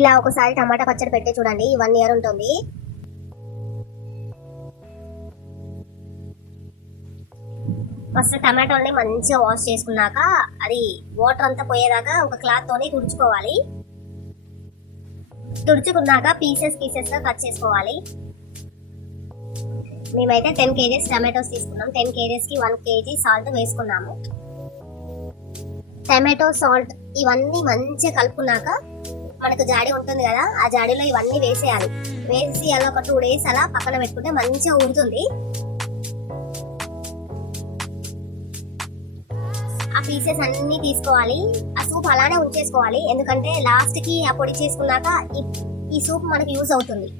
ఇలా ఒకసారి టమాటా పచ్చడి పెట్టి చూడండి, 1 year ఉంటుంది. ఫస్ట్ టమాటోని మంచిగా వాష్ చేసుకున్నాక అది వాటర్ అంతా పోయేదాకా ఒక క్లాత్ తోని తుడుచుకోవాలి. తుడుచుకున్నాక పీసెస్ గా కట్ చేసుకోవాలి. మేమైతే 10 kgs టమాటోస్ తీసుకున్నాం. 10 kgs కి 1 kg సాల్ట్ వేసుకున్నాము. టమాటో సాల్ట్ ఇవన్నీ మంచిగా కలుపుకున్నాక మనకు జాడి ఉంటుంది కదా, ఆ జాడీలో ఇవన్నీ వేసేయాలి. వేసి అలా ఒక 2 days అలా పక్కన పెట్టుకుంటే మంచిగా ఊరుతుంది. ఆ పీసెస్ అన్ని తీసుకోవాలి. ఆ సూప్ అలానే ఉంచేసుకోవాలి, ఎందుకంటే లాస్ట్ కి ఆ పొడి చేసుకున్నాక ఈ సూప్ మనకి యూజ్ అవుతుంది.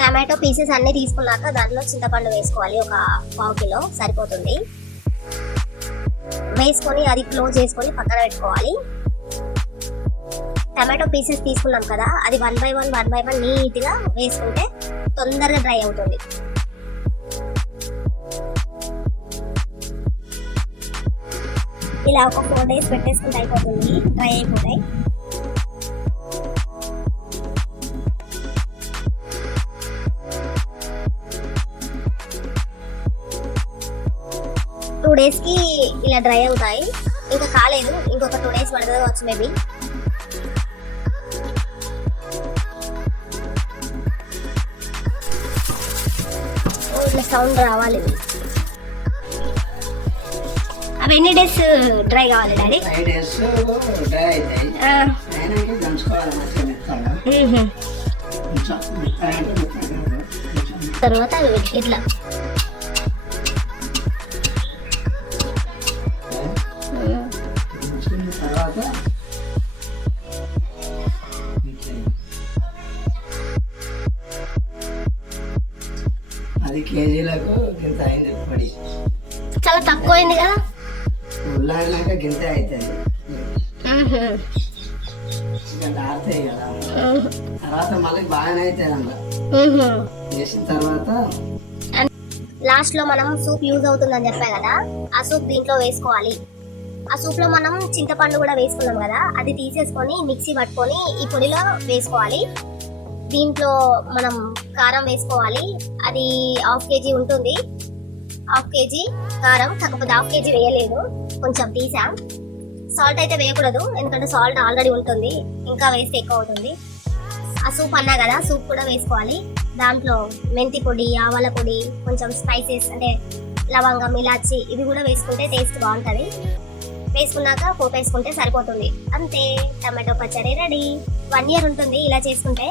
టమాటో పీసెస్ అన్ని తీసుకున్నాక దాంట్లో చింతపండు వేసుకోవాలి. ఒక 1/2 kg సరిపోతుంది. వేసుకొని అది క్లోజ్ చేసుకొని పక్కన పెట్టుకోవాలి. టమాటో పీసెస్ తీసుకున్నాం కదా, అది 1 by 1 నీట్ గా వేసుకుంటే తొందరగా డ్రై అవుతుంది. ఇలా ఒక 4 days పెట్టేసుకుంటే అయిపోతుంది, డ్రై అయిపోతాయి. టూ డేస్ కి ఇలా డ్రై అవుతాయి. ఇంకా కాలేదు, ఇంకొక 2 days పడుతుంది కావచ్చు మేబీ. ఇట్లా సౌండ్ రావాలి. అవి ఎన్ని డేస్ డ్రై కావాలి డాడీ? 5 days డ్రై అవుతాయి. తర్వాత ఇట్లా అది కేజీలకు గింత అయింది పొడి. చాలా తక్కువ అయింది కదా, ఉల్లాడినాక గింత అవుతుంది. ఆరుతాయి కదా, తర్వాత మళ్ళీ బాగానే అవుతాయి. అందులో చేసిన తర్వాత లాస్ట్ లో మనం సూప్ యూజ్ అవుతుందని చెప్పా కదా, ఆ సూప్ దీంట్లో వేసుకోవాలి. ఆ సూప్ లో మనం చింతపండు కూడా వేసుకున్నాం కదా, అది తీసేసుకొని మిక్సీ పట్టుకొని ఈ పొడిలో వేసుకోవాలి. దీంట్లో మనం కారం వేసుకోవాలి. అది 1/2 kg ఉంటుంది. 1/2 kg కారం, కాకపోతే 1/2 kg వేయలేదు, కొంచెం తీసాం. సాల్ట్ అయితే వేయకూడదు, ఎందుకంటే సాల్ట్ ఆల్రెడీ ఉంటుంది, ఇంకా వేస్తే ఎక్కువ అవుతుంది. ఆ సూప్ అన్నా కదా, సూప్ కూడా వేసుకోవాలి. దాంట్లో మెంతి పొడి, ఆవాల పొడి, కొంచెం స్పైసెస్ అంటే లవంగం, ఇలాచి ఇవి కూడా వేసుకుంటే టేస్ట్ బాగుంటుంది. వేసుకున్నాక పోపు వేసుకుంటే సరిపోతుంది. అంతే, టమాటో పచ్చడి రెడీ. 1 year ఉంటుంది ఇలా చేసుకుంటే.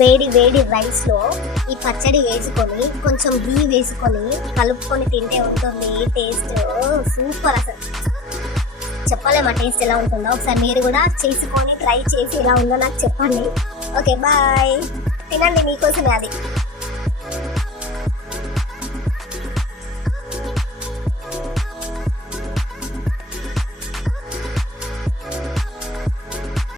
వేడి వేడి రైస్ లో ఈ పచ్చడి వేసుకొని కొంచెం గీ వేసుకొని కలుపుకొని తింటే ఉంటుంది టేస్ట్ సూపర్. అసలు చెప్పలేమా టేస్ట్ ఎలా ఉంటుందో. ఒకసారి మీరు కూడా చేసుకొని ట్రై చేసి ఎలా ఉందో నాకు చెప్పండి. Okay bye. తినండి, మీకోసమే అది.